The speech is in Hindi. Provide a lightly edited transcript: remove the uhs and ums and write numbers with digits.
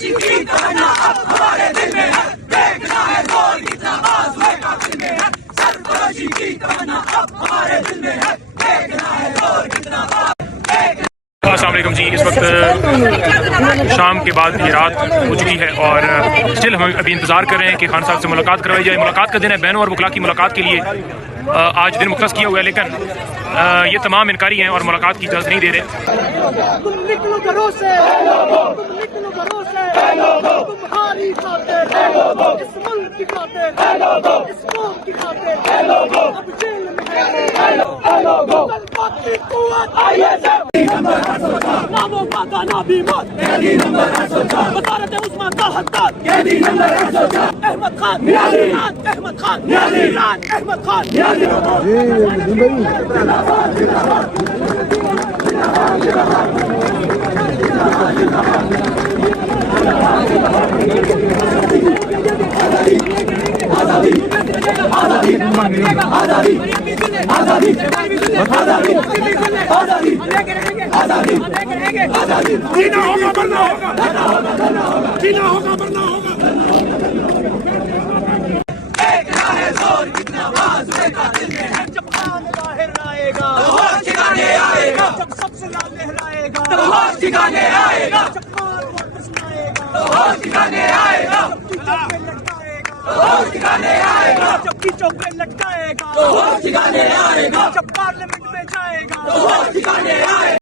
सरफराजी की तमन्ना अब हमारे दिल में है, देखना है जोर कितना आज़ कातिल में है। सरफराजी की तमन्ना अब हमारे दिल में है, देखना है जोर कितना। अस्सलाम वालेकुम जी, इस वक्त शाम के बाद ये रात हो चुकी है और स्टिल हम अभी इंतज़ार कर रहे हैं कि खान साहब से मुलाकात करवाई जाए। मुलाकात का दिन है, बहनों और वकला की मुलाकात के लिए आज दिन मुख्तस किया हुआ है, लेकिन ये तमाम इनकारी हैं और मुलाकात की इजाज़त नहीं दे रहे। जीना होगा मरना होगा, जीना होगा मरना होगा। देखना है जोर कितना बाज़ कातिल में है, जब खान बाहर आएगा तो होश ठिकाने आएगा, जब सबसे लाल लहराएगा तो होश ठिकाने आएगा, जब मार वापस आएगा तो होश ठिकाने आएगा, जब होश ठिकाने आएगा, जब कीचों पे लटकाएगा तो होश ठिकाने आएगा, जब पार्लियामेंट में जाएगा तो होश ठिकाने